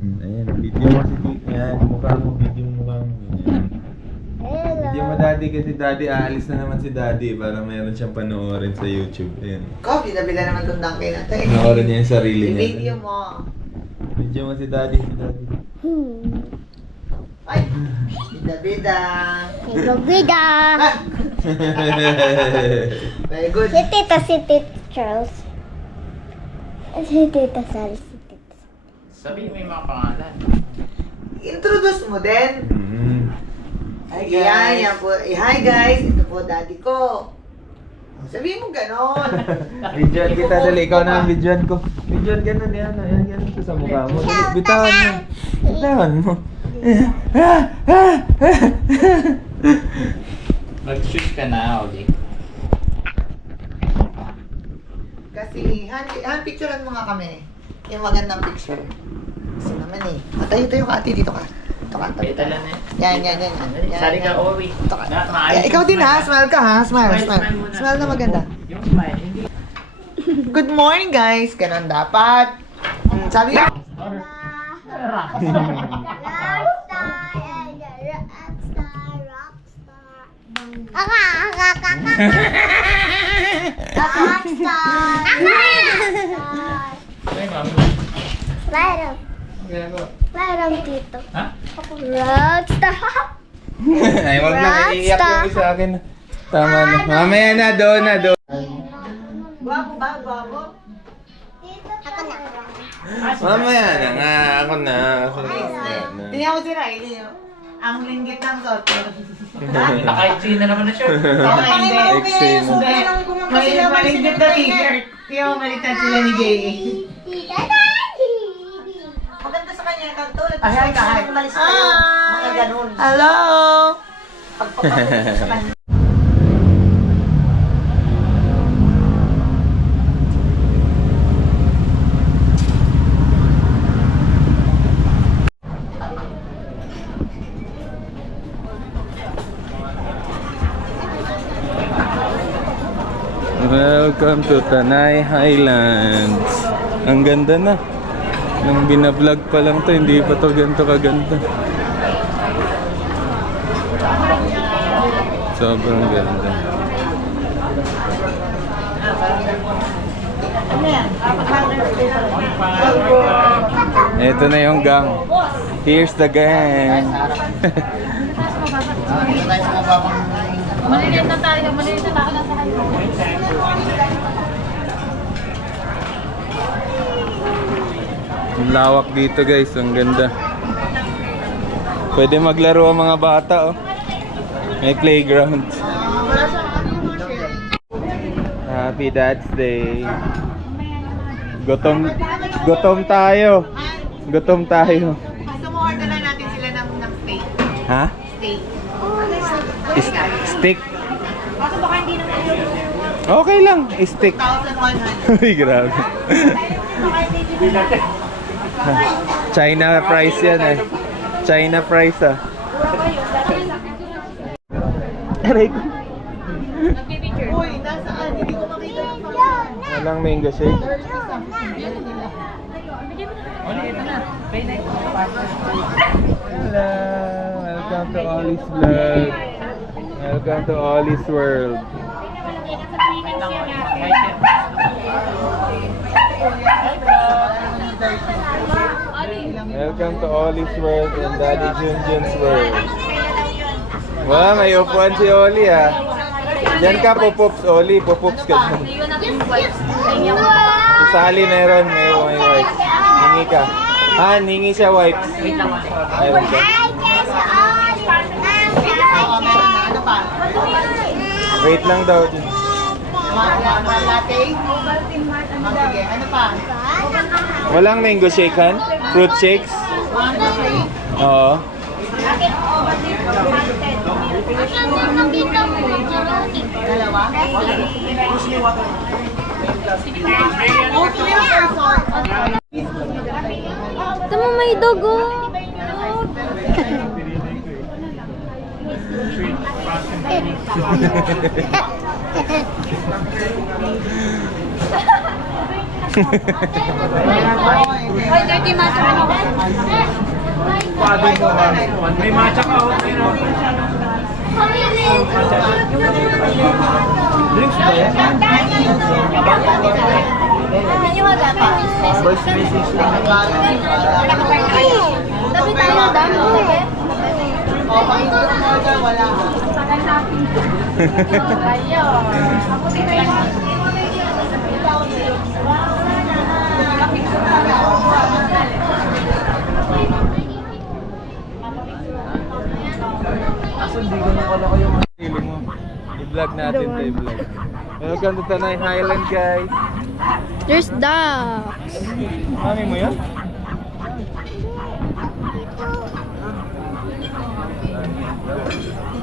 Ayan, video mo si Ayan, mukha mo, video mo mukha mo. Ayan. Video mo daddy kasi daddy, aalis na naman si daddy para meron siyang panoorin sa YouTube. Ayan. Coffee, nabila naman itong donkey na ito eh. Panoorin niya yung sarili niya. I-video mo. Video mo si daddy, si daddy. Ay! Bida-bida! Bida. Very good. Si Tita Charles. Si Tita Sally, si Tita. Sabihin mo yung mga pangalan. Introduce mo din. Hi Yan po. Hi guys, ito po daddy ko. Sabihin mo ganon. Videoan kita dali, ikaw na ang videoan ko. Videoan ganun yan, ayan ganun ko sa mukha mo. Dali, bitawan mo. Bitawan mo. Mag-shoot ka na, Oli. Kasi, hand picturean mo nga kami. Yung magandang picture. Kasi naman eh. Tayo ka ate, dito ka. Dito ka. May tala na Yan. Sali ka, Oli. Dito ka. Ikaw din ha, smile ka ha. Smile. muna. Smile na maganda. Yung smile, hindi. Good morning guys. Ganon dapat. Sabi ko. Ay, mami. Mayroon. Ang ginagawa. Mayroon dito. Ha? Rockstar. Ay, wag na, iiyak yung sa akin. Tama na. Mamaya na, doon na, doon. Guwapo ba? Guwapo? Ako na. Mamaya na nga, ako na. Tingnan mo si Riley. Ang linggit ng sot. Naka-IG na naman na shirt. Extreme. Maligit na t-shirt. Tingnan mo, maligtad sila ni Jay. Maganda sa kanya, katulad. Ay, kahit. Mga ganun. Hello! Pagpapagod sa kanya. Welcome to Tanay Highlands. Ang ganda na. Nung binablog pa lang to, hindi pa to ganito kaganda. Sobrang ganda. Ito na yung gang. Here's the gang. Maliliit na tayo na sa kayo. Ang lawak dito guys, ang ganda. Pwede maglaro ang mga bata oh. May playground. Happy Dad's Day. Gutom tayo. Gutom tayo. Gusto mo order na natin sila ng steak. Ha? Steak. Steak. Okay lang, steak. 1,100. Uy, grabe. China price yan eh. China price ah. Aray ko. Uy, nasaan? Hindi ko makita yung pangalan. Walang mango shake. Oli, ito na. Pay na ito. Hello! Welcome to Ollie's Vlog. Welcome to Ollie's World. Welcome to Ollie's World and Daddy Junjun's World. Wow, may upuan si Ollie ah. Diyan ka, pupups, Ollie. Pupups ka dyan. Si Sally meron, may wipes. Hingi ka. Ah, hingi siya wipes. Ayun ka. Ano pa? Wait lang daw. Latte? Sige, ano pa? Walang mango shake han? Fruit shakes? Oo. Dalawa? Tama, may dugo. Hoy, dirty master. avocado po kami. May matcha ka, okay no? Drinks ba yan? First message lang. Tabi tayo, dami. Wala. I-vlog natin ito, i-vlog. Welcome to Tanay Highland, guys. There's duck. Mami mo yan?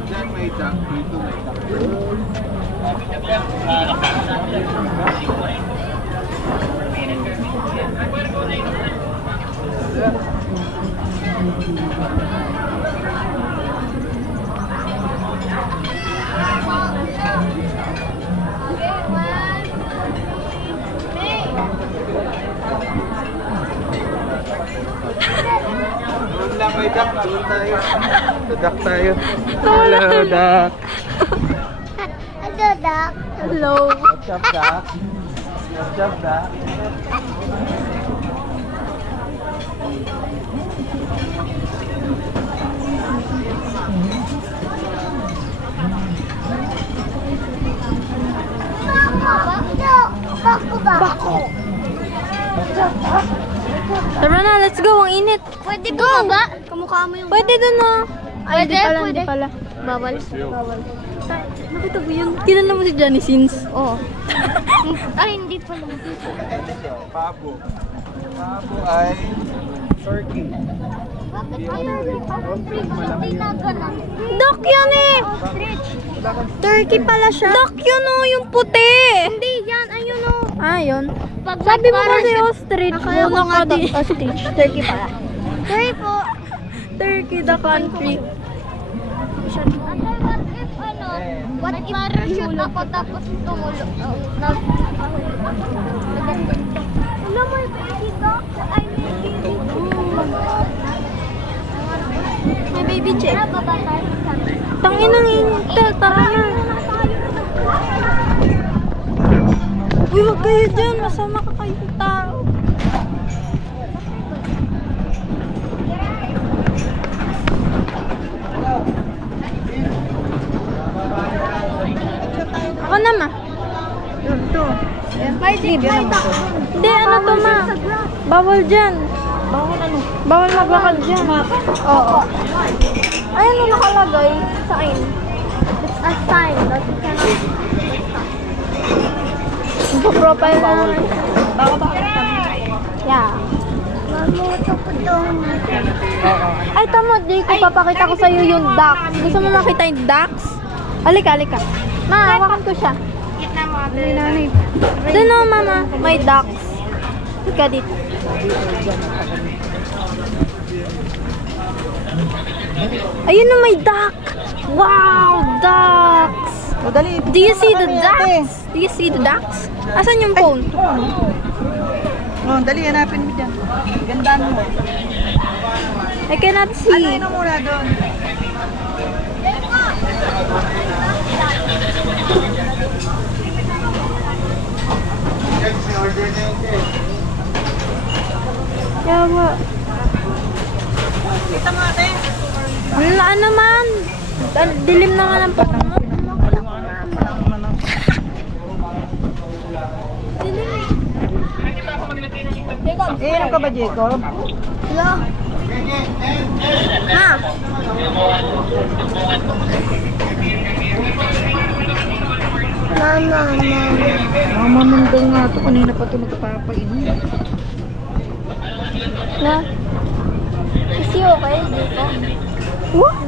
Diyan may duck, dito may duck. Doon lang may duck, doon tayo. Duck tayo. Hello, duck. Hello, duck. Hello. What's up, duck? What's up, duck? Bako. Tara na, let's go. Ang init. Pwede ba ba? Kamukha mo yung... Pwede doon na. Ay, hindi pala. Bawal. Nakita mo yun? Kilala mo si Johnny Sins? Oo. Ay, hindi pala. Pabo. Pabo ay turkey. Bakit ayaw ni ostrich yung tinaganan? Duck yan eh! Turkey pala siya. Duck yun oh, yung puti! Hindi yan, ayun oh. Ah, yun. Sabi mo kasi ostrich. Nakaya ko nga ostrich. Turkey pala. Turkey po. Turkey the country. What if parachute ako tapos tumulog? Alam mo, baby duck. I mean, may baby chick. Tangin ang intel. Tara na. Uy, huwag kayo dyan. Masama ka kayo tao. Ako na ma. Ito. Hindi, ano to ma? Bawal dyan. Bawal ano? Bawal maglakad dyan. Oo. Ay, ano nakalagay? Sign. It's a sign that you cannot. Profile na. Yeah. Ay, tamo, di ko papakita ko sa'yo yung ducks. Gusto mo makita yung ducks? Halika, halika. Ma, hawakan ko siya. Doon o, mama. May ducks. Halika dito. Ayun na, may duck. Wow, ducks. O, dali. Do you see the ducks? Do you see the ducks? Asan yung phone? O, dali, hanapin mo dyan. Gandaan mo. I cannot Ano see. yun muna doon? Yawa. Kita mo ate. Wala naman. Dilim naman ang phone mo. Inom ka ba, Jacob? Hello? Ma. Mama. Mamamundol nga ito. Kanina pa ito nagpapainom. Na? Is he okay, Dito? What?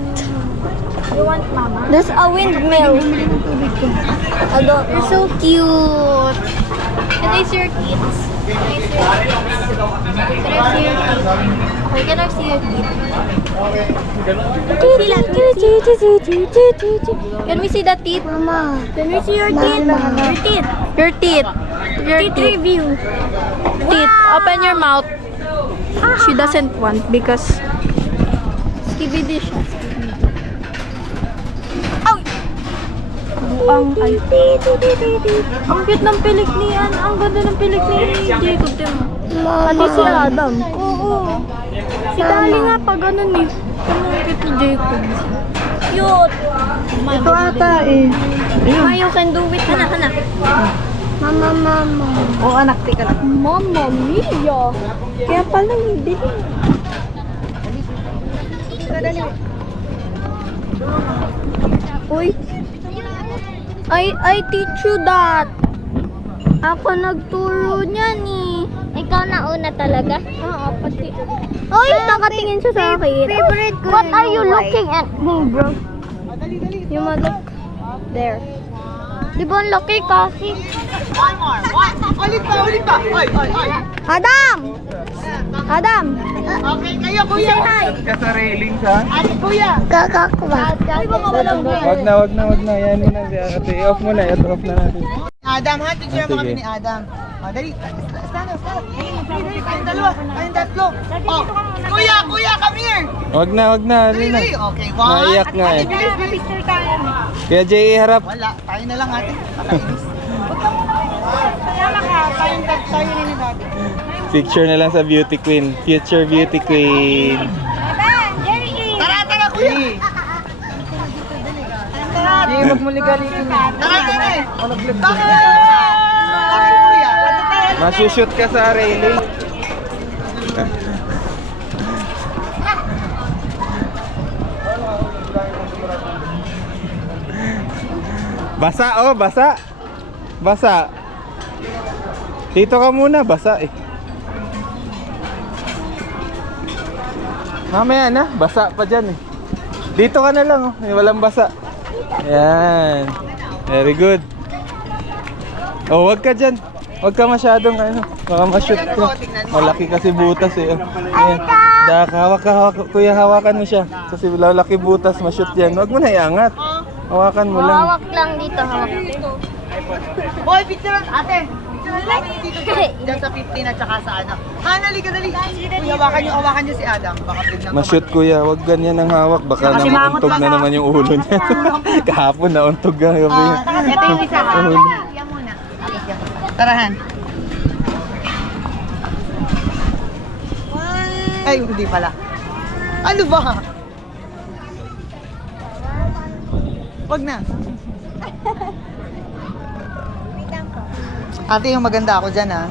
You want mama? There's a windmill. I don't know. You're so cute. Can I see your kids? Can I see your kids? Can I see your teeth? Okay, can I see your teeth? Can we see the teeth? Mama. Can we see your teeth? Your teeth. Your teeth. Your teeth review. Teeth. Open your mouth. She doesn't want because Skibidi siya. Ay! Ang ang cute ng pilik ni ang ganda ng pilik ni Jacob, Timo. Pati si Adam. Oo. Si Dali nga pa ganun eh. Ang cute ni Jacob. Cute. Ito ata eh. Ma, you can do it. Hana. Mama. Oo anak, tika lang. Mama mia. Kaya pala hindi. Uy. I teach you that. Ako nagturo niyan eh. Ikaw na una talaga? Oo, pati. Uy, nakatingin siya sa akin. What are you looking at me, bro? You look there. Di ba ang laki kasi? One more. Ulit pa. Oy. Adam! Okay, kayo kuya. Say hi! Ka sa railings ha? Ate kuya. Kakakwa. Ay, baka walang Wag na. Yan mo na. Ate, i-off mo na. I-off na natin. Adam, ha? Picture mo Sige. kami ni Adam. O, dali. Stand up. Kayong dalawa. Kayong tatlo. Oh, kuya, come here. Wag na. Dali. Okay, one. Naiyak nga eh. Picture tayo. Kaya Jay, harap. Wala. Tayo na lang ate. Pakainis. Kaya ka, tayo rin ni Daddy. Picture na lang sa beauty queen. Future beauty queen. Tara, kuya. Hindi, wag mo ligalin. Tara. Bakit kuya? Masushoot ka sa railing. Basa. Dito ka muna, basa eh. Mamaya na, basa pa dyan eh. Dito ka na lang oh, walang basa. Yan. Very good. Oh, wag ka dyan. Wag ka masyadong baka ma-shoot ka. Malaki kasi butas eh. Ayan. Hawak kuya, hawakan mo siya. Kasi malaki butas, ma-shoot yan. Wag mo na iangat. Hawakan mo lang. Hawak lang dito, hawak. Boy, picture ate. Picture natin dito dyan sa 15 at saka sa ano. Hanali ka dali. Kuya, hawakan niyo si Adam. Baka biglang Ma-shoot kuya, wag ganyan ang hawak. Baka Kasi naman mangot untog pa na ka. naman yung ulo niya. Kahapon na untog ang gabi. Ito yung isa. Yan muna. Tarahan. Ay, hindi pala. Ano ba? Wag na. Ate, yung maganda ako dyan, ha?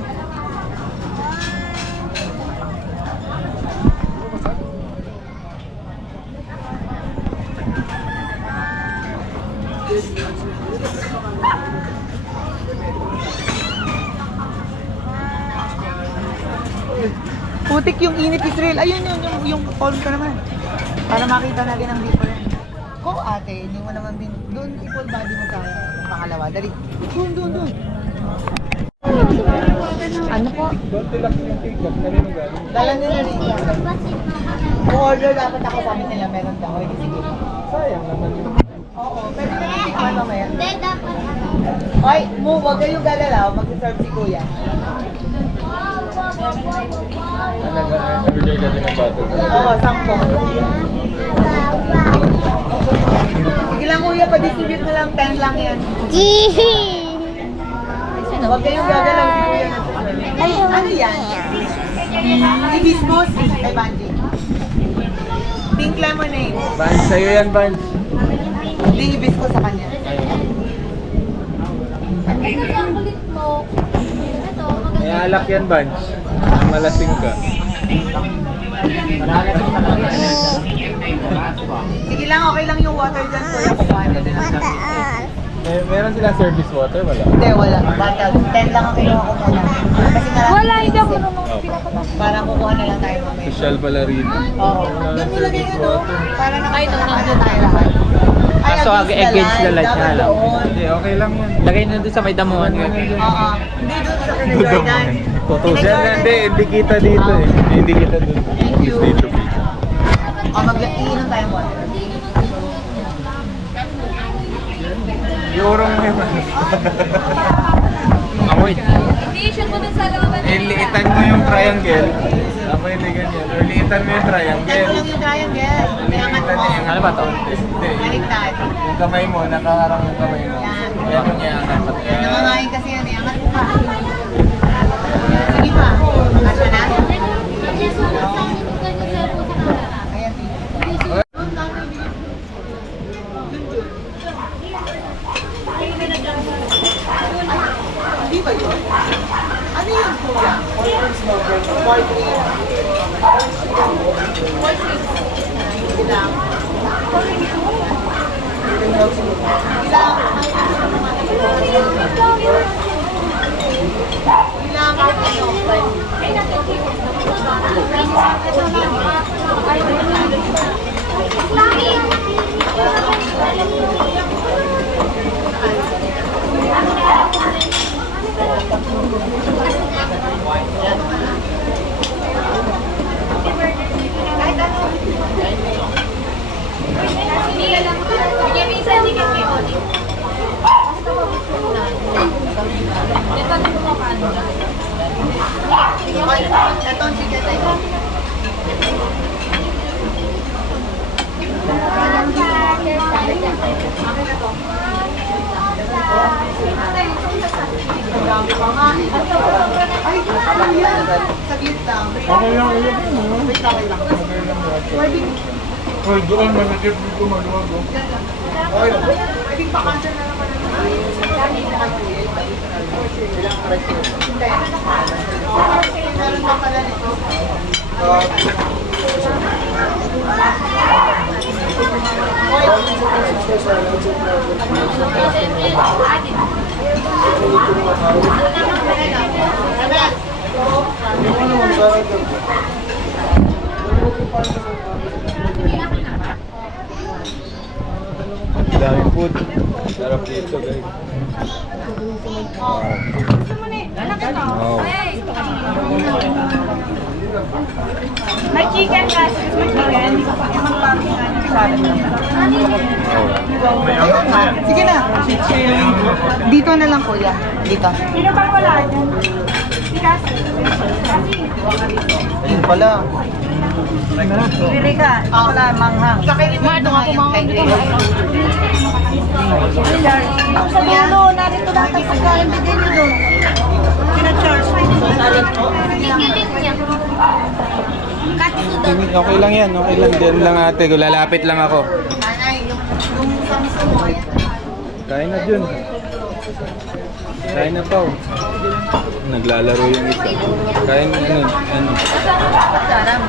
Putik yung init, Israel. Ayun yung palm ka naman. Para makita natin ang difference. Ko ate, hindi mo naman doon equal body mo sa pangalawa. Dali. Doon. Ano po? Dala nila rin yan. Kung order dapat ako sabi nila meron daw. Hindi sige. Sayang naman yun. Oo, pwede na yung tikman mamaya. Hindi, dapat. Oy, huwag kayong gagalaw. Mag-serve si kuya. Order ka din ng bottle. Oo, 10. Sige lang kuya, pa-distribute na lang. 10 lang yan. Huwag kayong gagalaw si kuya. Ay, ano yan? Hibiscus. Ay, Banji. Pink lemonade. Vance, sa'yo yan, Vance. Hindi hibiscus sa kanya. May alak yan, Vance. Malasing ka. Sige lang, okay lang yung water dyan. Kuya, kukuhanin na lang. Meron sila service water, wala? Hindi, wala. Bottle. 10 lang ang kinuha ko muna. Kasi marami. Wala, hindi ako Para kukuha na lang tayo mamaya. Social pala rito. Oo. Doon mo lagay ano? Para nakakita tayo lahat. Ay, So, against the light dapat nga lang. doon. Hindi, okay lang yan. Lagay na doon sa may damuhan ko. Oo. Hindi doon sa kindergarten. Hindi, hindi kita dito eh. Hindi kita dun. Thank you. Dito. Mag-iinom tayo mo. Yorong mo naman. Amoy. Hindi, shoot mo dun sa looban. Iliitan mo yung triangle. Tapos pwede ganyan. Or liitan mo yung triangle. Ito lang yung triangle. Kailangan mo. Ano ba to? Hindi. Baliktad. Yung kamay mo, nakaharang yung kamay mo. Yan. Yan yung iangat. Nangangain kasi yan eh. Angat mo pa. Sige pa. Kasya na? Ayan. Hindi ba yun? Ano yun kuya? Ilang? Ito ang chicken na ito. Ay, ano yan? Saglit lang. Okay lang, okay lang. Wait lang, wait lang. Pwede. Hoy, doon, masakit dito maluwag. Okay lang. Pwedeng pa-cancel na naman meron pa pala nito. Daming food. Sarap dito, guys. Oh. May chicken guys. May chicken. Yung packing na yung salad. Sige na. Dito na lang kuya. Dito. Sino bang wala dyan? Si Cassie. Ayun pala. Pili ka. Wala, manghang. Kakainin mo ito nga yung kay Grace. Sa dulo, narito lahat ang pagkain. Bigay niyo doon. Kina-charge. Okay lang yan, okay lang. Diyan lang ate, lalapit lang ako. Nanay, yung sa miso mo. Kain na dyan. Kain na pa. Naglalaro yung isa. Kain ano. Sarap.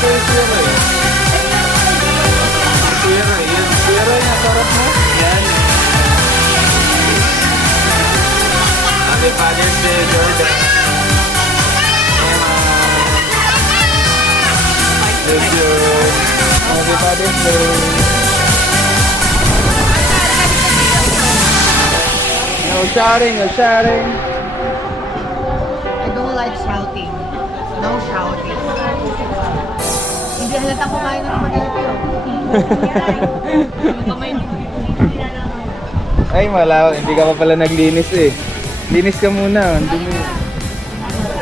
kay Sierra eh. Sierra, yan. Sierra yung sarap mo. Yan. Happy Father's Day, Jordan. Thank you. Happy Father's Day. No shouting, no shouting. I don't like shouting. No shouting. Hindi halata kumain ng spaghetti. Ay, malaw. Hindi ka pa pala naglinis eh. Linis ka muna. Ang dumi.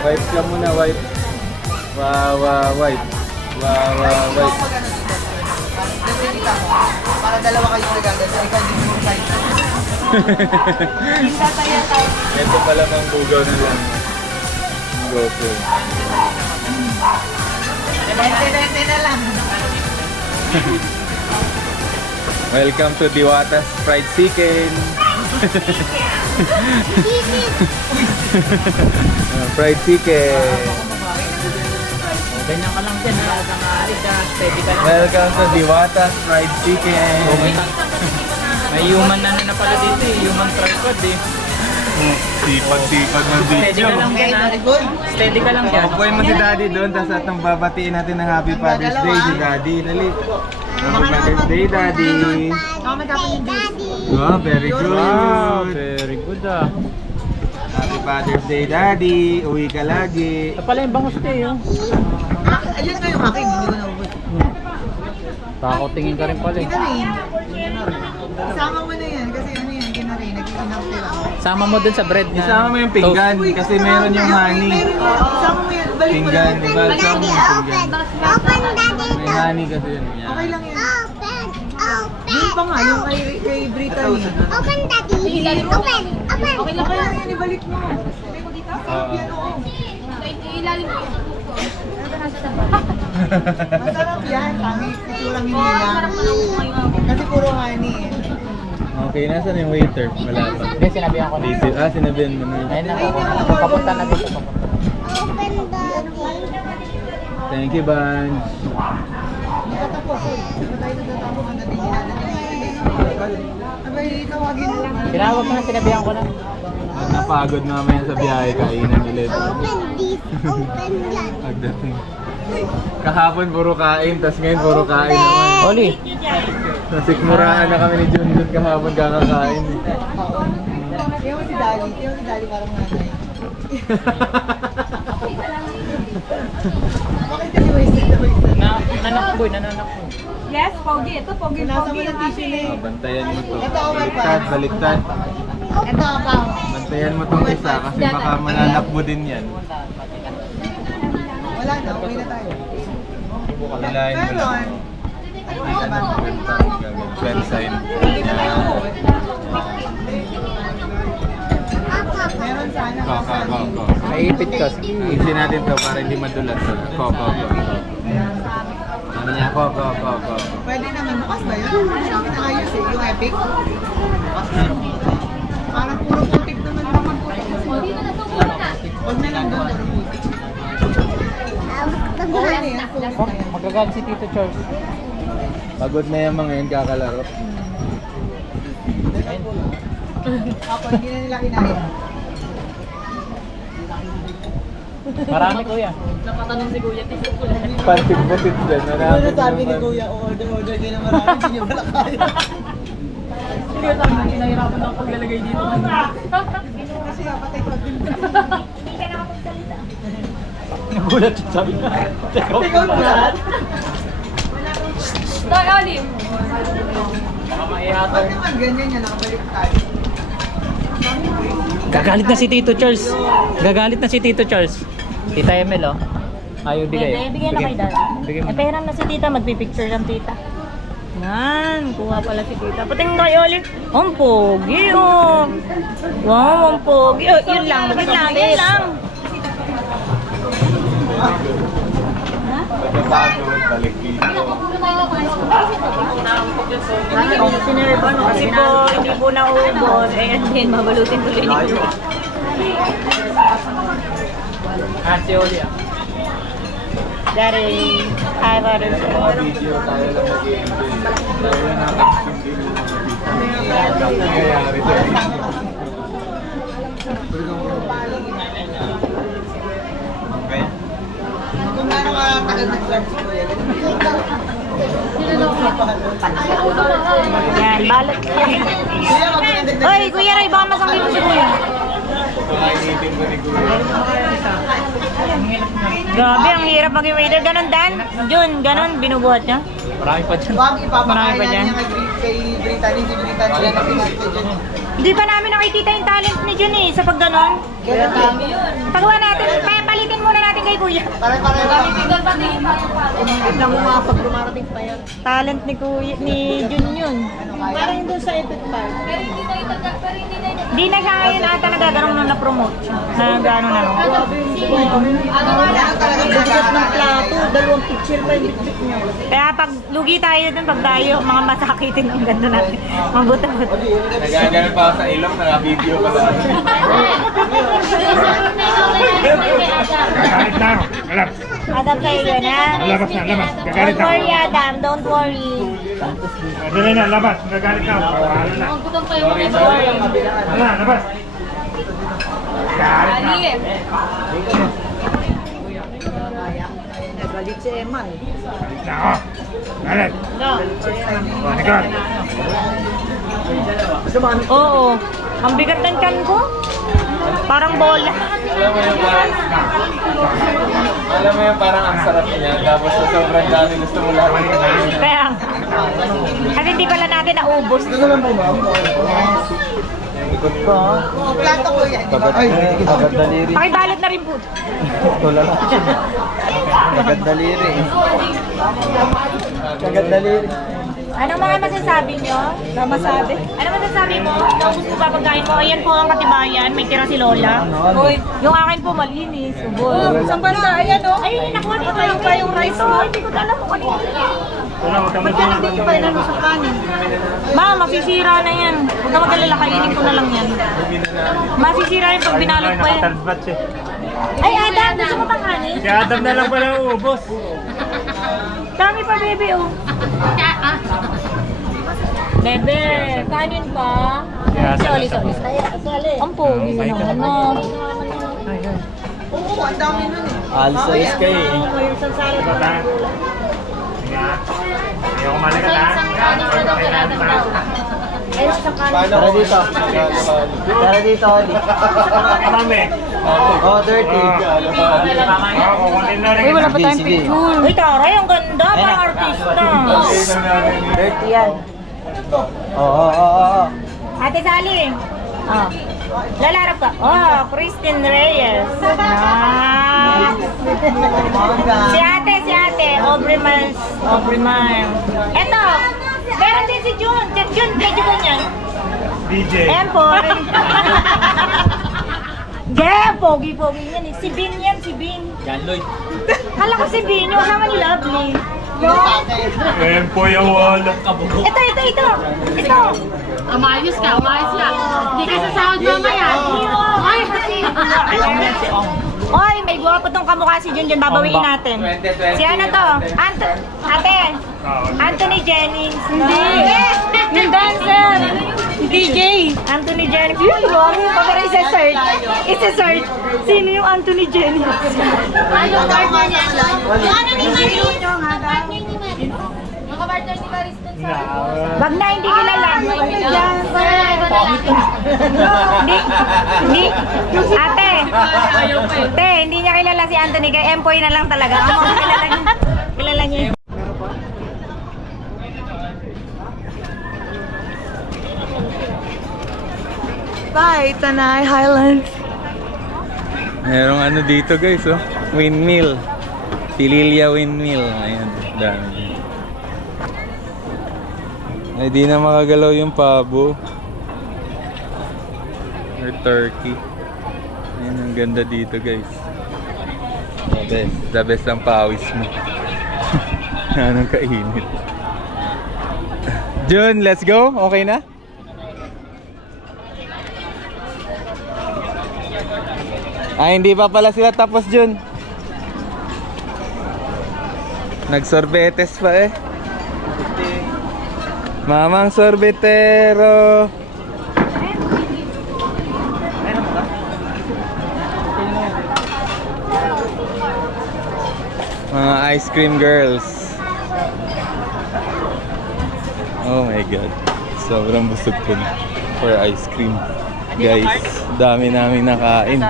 Wipe ka muna, wipe. Wipe. Wipe. Para dalawa kayong nagaganda. Ikaw hindi mo kayo. Ito pala mang bugaw na lang. Go po. Dente na lang. Welcome to Diwata's Fried Chicken. Fried chicken. Ganyan ka lang dyan, halagang aalis ka, steady ka lang. Welcome to Diwata's Fried Chicken. May human na pala dito eh, human tripod eh. Sipag ng Steady ka lang dyan ha. Very good. Steady ka lang dyan. Upuin mo si Daddy doon, tapos at nang babatiin natin ng Happy Father's Day si Daddy. Dali. Happy Father's Day, Daddy. Ako magkapin yung juice. Wow, very good. Wow, very good ah. Happy Father's Day, Daddy. Uwi ka lagi. Ito pala yung bangus ko eh. Ayun nga yung akin, hindi ko naubos. Takot tingin ka rin pala eh. Kinarin. Isama mo na yan kasi ano yan, kinarin. Nag-iinang sila. Sama mo dun sa bread na Isama mo yung pinggan kasi meron yung honey. Isama mo yan, balik mo Pinggan, lang. diba? Isama mo yung pinggan. Open daddy. May honey kasi yun. Okay lang yan. Open. Yung pa nga, yung kay Brittany. Open daddy. Open. Okay lang kaya yan, ibalik mo. Ilalim mo. Masarap yan, pangit. Itulang hindi lang. Kasi puro honey eh. Okay, nasa na yung waiter? Wala pa. Hindi, sinabihan ko na. Busy. Sinabihan mo na. Ayun na, papunta na dito. Open daddy. Thank you, Banj. Nakatapos eh. Ano tayo natatapos ang natin ginagawa? Abay, tawagin mo. Tinawag ko na, sinabihan ko na. At napagod mamaya sa biyahe, kainan ulit. Open this. Open yan. Pagdating. Kahapon puro kain, tas ngayon puro kain naman. Oli, Nasikmuraan na kami ni Junjun kahapon kakakain. Kaya mo si Dali parang nanay. Bakit kasi wasted? nanakboy. Yes, pogi. Ito, pogi. Nasa mo ng tissue na eh. Bantayan mo to. Ito, Omar pa. Baliktad. Ito, Pao. Bantayan mo tong isa kasi baka mananakbo din yan. Wala na, okay na tayo. Hilahin mo Pero, lang. ano ba ba? Pen sign. Meron sana Ko. Naipit ka, sige. Isin natin to para hindi madulas. Ko. Ano niya? Ko. Pwede naman, bukas ba yun? Sabi na ayos eh, yung epic. Parang puro putik naman yung putik. Huwag na lang doon, puro putik. Oo, ano yan, putik na yan. Magagalit si Tito Charles. Pagod na yung mga yun kakalaro. Ako, hindi na nila kinaya. Marami kuya. Pansit-busit dyan. Ano sabi ni Kuya, order kayo na marami, hindi niyo pala kaya. Nahirapan ako paglalagay dito. Kasi kapatay ko din. Nagulat siya sabi niya. Ikaw lahat? Toy Olive. Ba't naman ganyan yan, nakabalik tayo? Gagalit na si Tito Charles. Tita Emel oh. Ayaw bigay. Bigyan na kay Dad. Bigay mo. Pera na si tita, magpipicture ng tita. Yan, kuha pala si tita. Pating kay Olive. Ang pogi oh. Wow, ang pogi. Oh, yun lang. Pagkapagod, balik dito. Kasi po, hindi po naubos. Ayan din, mabalutin tuloy ni Kuya. Ah, si Oli ah. Daddy. Hi, Daddy. Video tayo lang nag-i-enjoy. Tayo lang nakakasindi ng mga video. Nangyayari sa video. Okay. Kung gaano katagal nag-vlog si Kuya. Yan, balot. Kuya, magandang Hoy, Kuya Ray, baka masakit mo si Kuya. Pakainitin ko ni Kuya. Grabe, ang hirap maging waiter. Ganon, Dan? Jun, ganon, binubuhat niya. Marami pa dyan. Huwag Marami ipapakain pa dyan. niya kay Brittany. Si Brittany lang na pinakita dyan. Hindi pa namin nakikita yung talent ni Jun eh, sa pag ganon. Kailan kami yun? Pagawa natin, palitin muna natin kay Kuya. Pare-pare lang. Tignan mo mga pag dumarating pa yan. Talent ni Kuya, ni Jun yun. Parang doon sa Epic Park. Di na siya ngayon ata nagagarong nung na-promote. Na gano'n na. Ano talaga bigat ng plato? Dalawang picture pa yung bitbit niya. Kaya pag lugi tayo dun, pag tayo, mga masakitin ang ganda natin. Mabuta-buta. Nagaganon pa ako sa ilong, naka-video pa sa akin. Gagalit na ako. Alam. Adam sa'yo yun, ha? Labas na, labas. Don't Gagalit na ako. worry, Adam. Don't worry. Dali na, labas. Gagalit na ako. Wala na. Wala, labas. Gagalit na ako. Nagalit si Emma eh. Galit na ako. Galit. Oh, my God. Oo. Ang bigat ng tiyan ko. Parang bola. Alam mo yung parang ang sarap niya, tapos sa sobrang dami gusto mo lahat. Kaya, kasi hindi pala natin naubos. Oo, plato ko yan. Agad daliri. Pakibalot na rin po. Tulala. Agad daliri. Agad daliri. Anong mga masasabi nyo? Masasabi? Ano masasabi mo? Naubos ko ba pagkain mo? Ayan po ang katibayan. May tira si Lola. Hoy, yung akin po malinis. Saan ba na? Ayan o. Ayun, nakuha ko pa yung rice mo. Hindi ko alam kung kanina. Wala, huwag ka Ba't yan hindi ko pa inano sa kanin? Ma, masisira na yan. Huwag ka mag-alala, kainin ko na lang yan. Masisira yung pag binalot pa yan. Talbat siya. Ay, Adam, gusto mo pang kanin? Si Adam na lang pala uubos. Dami pa, baby, oh. Bebe, kanin pa. Sorry. Ang pogi mo naman, no? Oo, ang dami nun eh. Alis kayo eh. Bata. Sige. Ayaw kumalikat ha. Tara dito. Tara dito, Oli. Marami. Oh, dirty. Oo, kukunin na rin. Uy, wala pa tayong Sige. picture. Uy, taray, ang ganda. Parang artista. Dirty yan. Oo. Ate Sally. Oh. Lalarap ka. Oh, Christine Reyes. Ah. Si ate. Aubrey Miles. Eto. Meron din si Jun. Jun, medyo ganyan. DJ. Empoy. Yeah, pogi-pogi yan eh. Si Bin yan, si Bin. John Lloyd. Kala ko si Bin, yung naman lovely. Empoy ang wala. Ito. Umayos ka. Hindi ka sasahod mamaya. Ay, kasi. Oy, may gwapo tong kamukha si Junjun, babawiin natin. Si ano to? Ate. Anthony Jennings. Hindi. Yung dancer. DJ. Anthony Jennings. Yun, wrong. Pagkara isa-search. Sino yung Anthony Jennings? Ano partner niya? Yung ano ni Maris? Partner ni Maris. Mga partner ni Maris dun sa... Wag na, hindi kilala. Hindi. Ate, hindi niya kilala si Anthony. Kay Empoy na lang talaga. Ang mga kilala niya. Bye, Tanay Highlands. Merong ano dito guys, oh. Windmill. Pililia Windmill. Ayan, dami. Ay, di na makagalaw yung pabo. Or turkey. Ayan, ang ganda dito guys. The best ang pawis mo. Anong kainit. Jun, let's go? Okay na? Ay, hindi pa pala sila tapos, Jun. Nagsorbetes pa eh. Mamang sorbetero. Mga ice cream girls. Oh my god. Sobrang busog ko na for ice cream. Guys, dami namin nakain.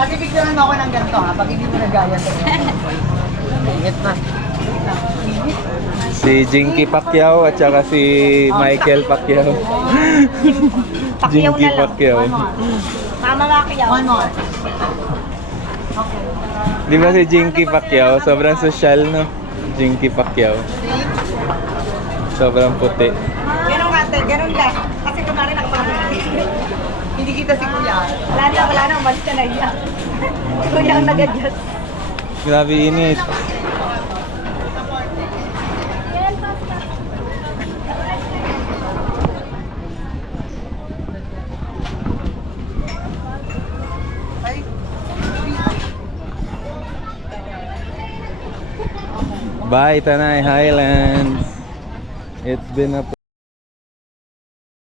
Ate, picturean mo ako ng ganito ha, pag hindi mo nagaya sa init na. Si Jinky Pacquiao at saka si Michael Pacquiao. Pacquiao Jinky na lang. Pacquiao. Mama Pacquiao. One more. Di ba si Jinky Pacquiao? Sobrang sosyal, no? Jinky Pacquiao. Sobrang puti. Ganun ate, ganun ka. Kasi kumari nakapagod. Hindi kita si Kuya. Wala na, umalis ka na iyak. Kuya ang nag-adjust. Grabe init. Bye, Tanay Highlands. It's been a